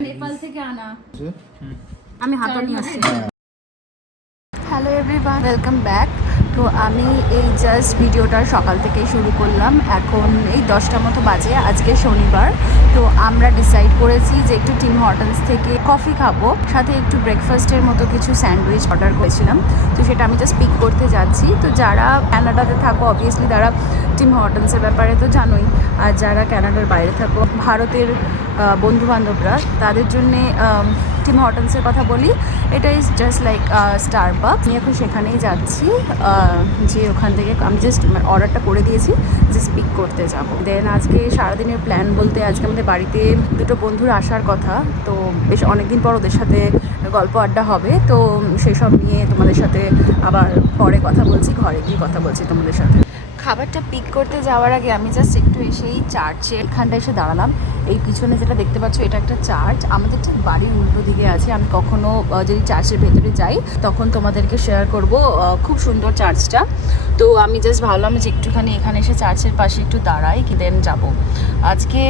নেপাল থেকে আনা আমি হাতা নিয়ে আসছি হ্যালো এভরিওয়ান ওয়েলকাম ব্যাক তো আমি এই জাস্ট ভিডিওটা সকাল থেকেই শুরু করলাম। এখন এই দশটা মতো বাজে, আজকে শনিবার। তো আমরা ডিসাইড করেছি যে একটু টিম হটেলস থেকে কফি খাব। সাথে একটু ব্রেকফাস্টের মতো কিছু স্যান্ডউইচ অর্ডার করেছিলাম। তো সেটা আমি জাস্ট পিক করতে যাচ্ছি। তো যারা ক্যানাডাতে থাকো অবভিয়াসলি তারা টিম হটেলসের ব্যাপারে তো জানোই। আর যারা ক্যানাডার বাইরে থাকো, ভারতের বন্ধু বান্ধবরা তাদের জন্যে টিম হটেলসের কথা বলি, এটা ইজ জাস্ট লাইক স্টারবাক আমি এখন সেখানেই যাচ্ছি যে ওখান থেকে আমি জাস্ট অর্ডারটা করে দিয়েছি জাস্ট পিক করতে যাব। দেন আজকে সারাদিনের প্ল্যান বলতে আজকে আমাদের বাড়িতে দুটো বন্ধুর আসার কথা, তো বেশ অনেকদিন পর ওদের সাথে গল্প আড্ডা হবে, তো সেসব নিয়ে তোমাদের সাথে আবার পরে কথা বলছি, ঘরে গিয়ে কথা বলছি তোমাদের সাথে। খাবারটা পিক করতে যাওয়ার আগে আমি জাস্ট একটু এসেই চার্চে এখানটা এসে দাঁড়ালাম। এই পিছনে যেটা দেখতে পাচ্ছ, এটা একটা চার্চ আমাদের ঠিক বাড়ির উল্টো দিকে আছে। আমি কখনো যদি চার্চের ভেতরে যাই, তখন তোমাদেরকে শেয়ার করব খুব সুন্দর চার্চটা তো আমি জাস্ট ভাবলাম যে একটুখানি এখানে এসে চার্চের পাশে একটু দাঁড়াই, কি দেন যাব। আজকে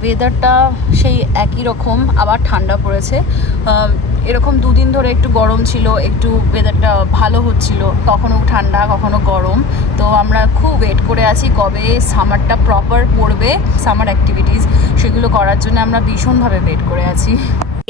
ওয়েদারটা সেই একই রকম, আবার ঠান্ডা পড়েছে। এরকম দুদিন ধরে একটু গরম ছিল, একটু ওয়েদারটা ভালো হচ্ছিল, কখনো ঠান্ডা, কখনো গরম। তো আমরা খুব ওয়েট করে আছি কবে সামারটা প্রপার পড়বে সামার অ্যাক্টিভিটিস সেগুলো করার জন্য আমরা ভীষণভাবে ওয়েট করে আছি।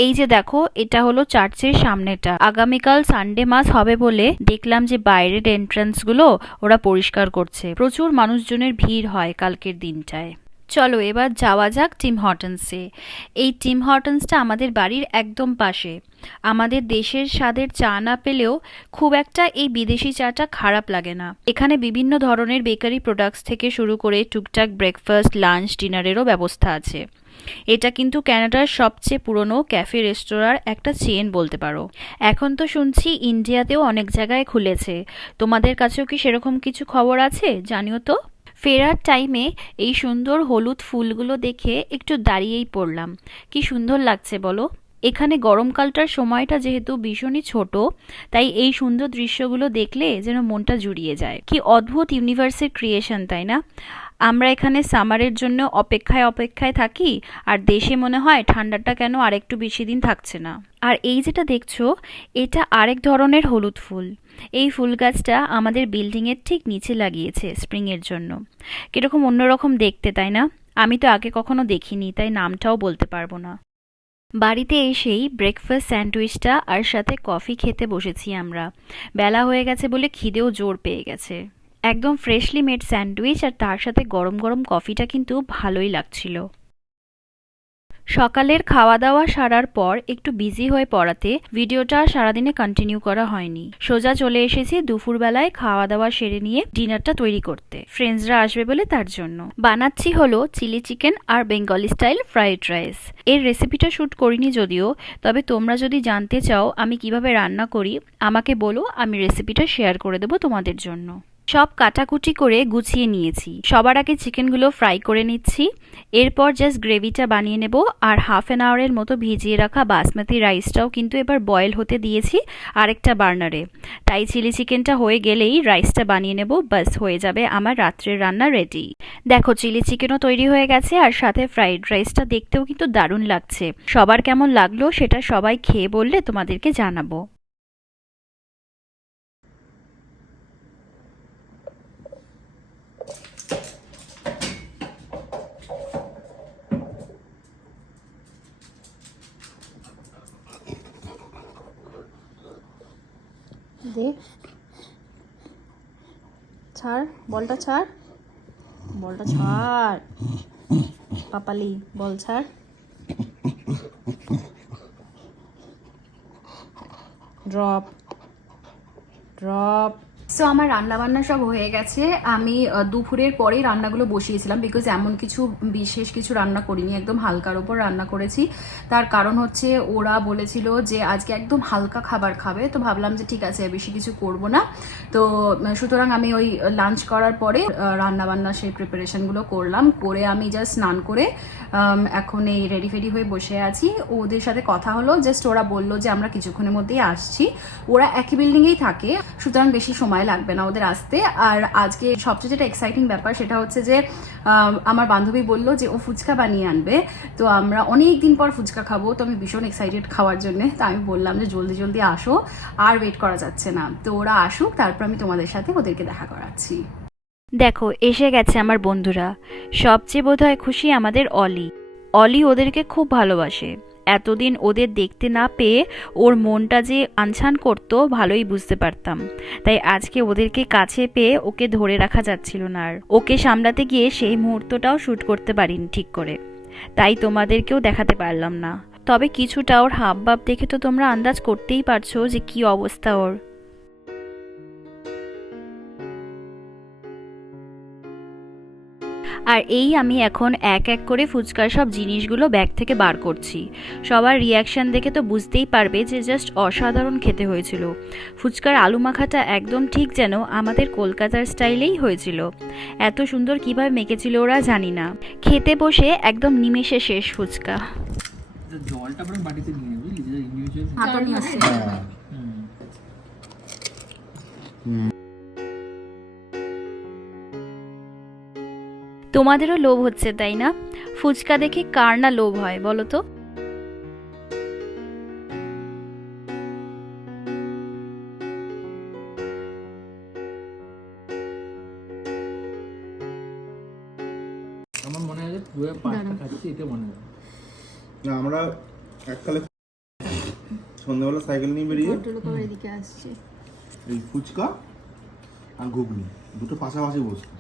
এই যে দেখো, এটা হলো চার্চের সামনেটা। আগামীকাল সানডে মাস হবে বলে দেখলাম যে বাইরের এন্ট্রান্সগুলো ওরা পরিষ্কার করছে। প্রচুর মানুষজনের ভিড় হয় কালকের দিনটায়। চলো এবার যাওয়া যাক টিম হটন্সে এই টিম হটন্সটা আমাদের বাড়ির একদম পাশে। আমাদের দেশের স্বাদের চা না পেলেও খুব একটা এই বিদেশি চাটা খারাপ লাগে না। এখানে বিভিন্ন ধরনের বেকারি প্রোডাক্টস থেকে শুরু করে টুকটাক ব্রেকফাস্ট লাঞ্চ ডিনারেরও ব্যবস্থা আছে। এটা কিন্তু ক্যানাডার সবচেয়ে পুরনো ক্যাফে, রেস্তোরাঁর একটা চেন বলতে পারো। এখন তো শুনছি ইন্ডিয়াতেও অনেক জায়গায় খুলেছে। তোমাদের কাছেও কি সেরকম কিছু খবর আছে? জানিও তো। ফেরার টাইমে এই সুন্দর হলুদ ফুলগুলো দেখে একটু দাঁড়িয়েই পড়লাম। কি সুন্দর লাগছে বলো? এখানে গরমকালটার সময়টা যেহেতু ভীষণই ছোট, তাই এই সুন্দর দৃশ্যগুলো দেখলে যেন মনটা জুড়িয়ে যায়। কি অদ্ভুত ইউনিভার্সের ক্রিয়েশন তাই না? আমরা এখানে সামারের জন্য অপেক্ষায় অপেক্ষায় থাকি, আর দেশে মনে হয় ঠান্ডাটা কেন আরেকটু বেশি দিন থাকছে না। আর এই যেটা দেখছ, এটা আরেক ধরনের হলুদ ফুল। এই ফুল গাছটা আমাদের বিল্ডিংয়ের ঠিক নিচে লাগিয়েছে স্প্রিংয়ের জন্য। কীরকম অন্যরকম দেখতে, তাই না? আমি তো আগে কখনো দেখিনি, তাই নামটাও বলতে পারব না। বাড়িতে এসেই ব্রেকফাস্ট স্যান্ডউইচটা আর সাথে কফি খেতে বসেছি আমরা। বেলা হয়ে গেছে বলে খিদেও জোর পেয়ে গেছে। একদম ফ্রেশলি মেড স্যান্ডউইচ আর তার সাথে গরম গরম কফিটা কিন্তু ভালোই লাগছিল। সকালের খাওয়া দাওয়া সারার পর একটু বিজি হয়ে পড়াতে ভিডিওটা সারাদিনে কন্টিনিউ করা হয়নি। সোজা চলে এসেছি দুপুরবেলায় খাওয়া দাওয়া সেরে নিয়ে ডিনারটা তৈরি করতে। ফ্রেন্ডসরা আসবে বলে তার জন্য। বানাচ্ছি হলো চিলি চিকেন আর বেঙ্গলি স্টাইল ফ্রাইড রাইস। এর রেসিপিটা শ্যুট করিনি যদিও, তবে তোমরা যদি জানতে চাও আমি কীভাবে রান্না করি, আমাকে বলো, আমি রেসিপিটা শেয়ার করে দেবো তোমাদের জন্য। সব কাটাকুটি করে গুছিয়ে নিয়েছি। সবার আগে চিকেনগুলো ফ্রাই করে নিচ্ছি। এরপর জাস্ট গ্রেভিটা বানিয়ে নেব আর হাফ অ্যান আওয়ারের মতো ভিজিয়ে রাখা বাসমতি রাইসটাও কিন্তু এবার বয়েল হতে দিয়েছি আরেকটা বার্নারে তাই চিলি চিকেনটা হয়ে গেলেই রাইসটা বানিয়ে নেব, বাস হয়ে যাবে আমার রাত্রের রান্না রেডি দেখো চিলি চিকেনও তৈরি হয়ে গেছে আর সাথে ফ্রাইড রাইসটা দেখতেও কিন্তু দারুণ লাগছে। সবার কেমন লাগল সেটা সবাই খেয়ে বললে তোমাদেরকে জানাব। দে। ছাড় বলটা ছাড়। বলটা ছাড়। পাপালি বল ছাড়। ড্রপ। ড্রপ। সো আমার রান্না বান্না সব হয়ে গেছে। আমি দুপুরের পরেই রান্নাগুলো বসিয়েছিলাম বিকজ এমন কিছু বিশেষ কিছু রান্না করিনি। একদম হালকার ওপর রান্না করেছি। তার কারণ হচ্ছে ওরা বলেছিল যে আজকে একদম হালকা খাবার খাবে। তো ভাবলাম যে ঠিক আছে বেশি কিছু করব না। তো সুতরাং আমি ওই লাঞ্চ করার পরে রান্না বান্না সেই প্রিপারেশনগুলো করলাম। করে আমি জাস্ট স্নান করে এখন এই রেডি ফেডি হয়ে বসে আছি। ওদের সাথে কথা হলো। জাস্ট ওরা বলল যে আমরা কিছুক্ষণের মধ্যেই আসছি। ওরা একই বিল্ডিংয়েই থাকে। সুতরাং বেশি সময় সময় লাগবে না ওদের আসতে। আর আজকে সবচেয়ে যেটা এক্সাইটিং ব্যাপার সেটা হচ্ছে যে আমার বান্ধবী বলল যে, ও ফুচকা বানিয়ে আনবে। তো আমরা অনেক দিন পর ফুচকা খাব, তো আমি ভীষণ এক্সাইটেড খাওয়ার জন্য। তা আমি বললাম যে, জলদি জলদি আসো, আর ওয়েট করা যাচ্ছে না। তো ওরা আসুক, তারপর আমি তোমাদের সাথে ওদেরকে দেখা করাচ্ছি। দেখো, এসে গেছে আমার বন্ধুরা। সবচেয়ে বোধহয় খুশি আমাদের অলি। অলি ওদেরকে খুব ভালোবাসে। এতদিন ওদের দেখতে না পেয়ে ওর মনটা যে আনছান করতো, ভালোই বুঝতে পারতাম। তাই আজকে ওদেরকে কাছে পেয়ে ওকে ধরে রাখা যাচ্ছিল না আর। ওকে সামলাতে গিয়ে সেই মুহূর্তটাও শ্যুট করতে পারিনি ঠিক করে। তাই তোমাদেরকেও দেখাতে পারলাম না। তবে কিছুটা ওর হাব ভাব দেখে তো তোমরা আন্দাজ করতেই পারছ যে কি অবস্থা ওর। আর এই আমি এখন এক এক করে ফুচকার সব জিনিসগুলো ব্যাগ থেকে বার করছি। সবার রিয়াকশন দেখে তো বুঝতেই পারবে যে জাস্ট অসাধারণ খেতে হয়েছিল। ফুচকার আলু মাখাটা একদম ঠিক যেন আমাদের কলকাতার স্টাইলেই হয়েছিল। এত সুন্দর কীভাবে মেখেছিল ওরা জানি না। খেতে বসে একদম নিমেষে শেষ ফুচকা। তা জলটা বরং বাটিতে নিয়ে নেবে বুঝলি? ইন্ডিভিজুয়াল হাঁটা নিয়ে আসছে। তোমাদেরও লোভ হচ্ছে তাই না? ফুচকা দেখে কার না লোভ হয় বলো তো? আমার মনে হয় পুরো পাঁচটা খাচ্ছি এটা মনে হয়। না আমরা এককালে সন্ধ্যাবেলা সাইকেল নিয়ে বেরিয়ে এদিকে আসছে। এই ফুচকা আর ঘুগনি দুটো পাশাপাশি বসতো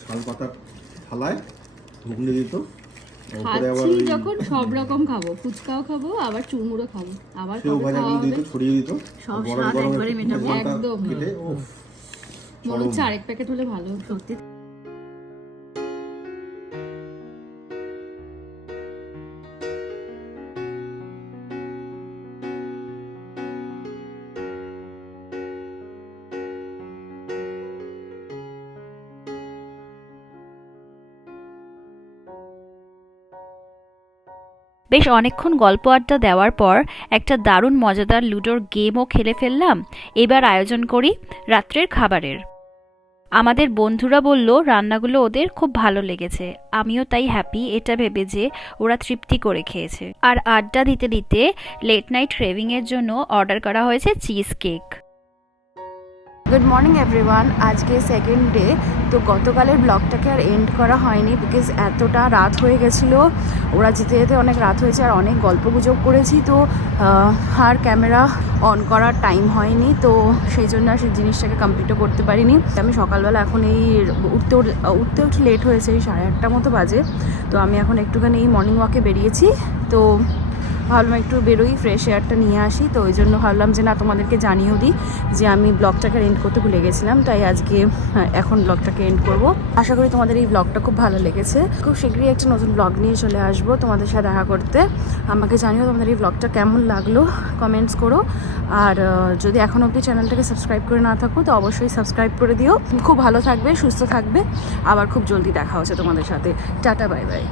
শাল পাতার থালায় ঘুগনি দিত। খাচ্ছি যখন সব রকম খাব। ফুচকাও খাব আবার চুরমুড়ো খাব। আবার সেও ভাজা দিত ছড়িয়ে দিত। সব স্বাদ একবারে মেটাবো। একদম। মনে হচ্ছে আরেক প্যাকেট হলে ভালো সত্যি। বেশ অনেকক্ষণ গল্প আড্ডা দেওয়ার পর একটা দারুণ মজাদার লুডোর গেমও খেলে ফেললাম। এবার আয়োজন করি রাত্রের খাবারের। আমাদের বন্ধুরা বলল, রান্নাগুলো ওদের খুব ভালো লেগেছে। আমিও তাই হ্যাপি এটা ভেবে যে ওরা তৃপ্তি করে খেয়েছে। আর আড্ডা দিতে দিতে লেট নাইট ক্রেভিংয়ের জন্য অর্ডার করা হয়েছে cheese cake good morning everyone আজকে সেকেন্ড ডে তো গতকালের ব্লগটাকে আর এন্ড করা হয়নি বিকজ এতটা রাত হয়ে গেছিল। ওরা যেতে যেতে অনেক রাত হয়েছে আর অনেক গল্প গুজব করেছি। তো আর ক্যামেরা অন করার টাইম হয়নি। তো সেই জন্য আর সেই জিনিসটাকে কমপ্লিটও করতে পারিনি। আমি সকালবেলা এখন এই উঠতেও উঠতেও একটু লেট হয়েছে, এই সাড়ে আটটা মতো বাজে। তো আমি এখন একটুখানি এই মর্নিং ওয়াকে বেরিয়েছি। তো ভাবলাম একটু বেরোই ফ্রেশ এয়ারটা নিয়ে আসি। তো ওই জন্য ভাবলাম যে, না, তোমাদেরকে জানিয়েও দিই যে, আমি ব্লগটাকে এন্ড করতে ভুলে গেছিলাম, তাই আজকে এখন ব্লগটাকে এন্ড করব। আশা করি তোমাদের এই ব্লগটা খুব ভালো লেগেছে। খুব শীঘ্রই একটা নতুন ব্লগ নিয়ে চলে আসব তোমাদের সাথে দেখা করতে। আমাকে জানিও তোমাদের এই ব্লগটা কেমন লাগল কমেন্টস করো। আর যদি এখন অবধি চ্যানেলটাকে সাবস্ক্রাইব করে না থাকো, তো অবশ্যই সাবস্ক্রাইব করে দিও। খুব ভালো থাকবে, সুস্থ থাকবে। আবার খুব জলদি দেখা হচ্ছে তোমাদের সাথে। Tata bye bye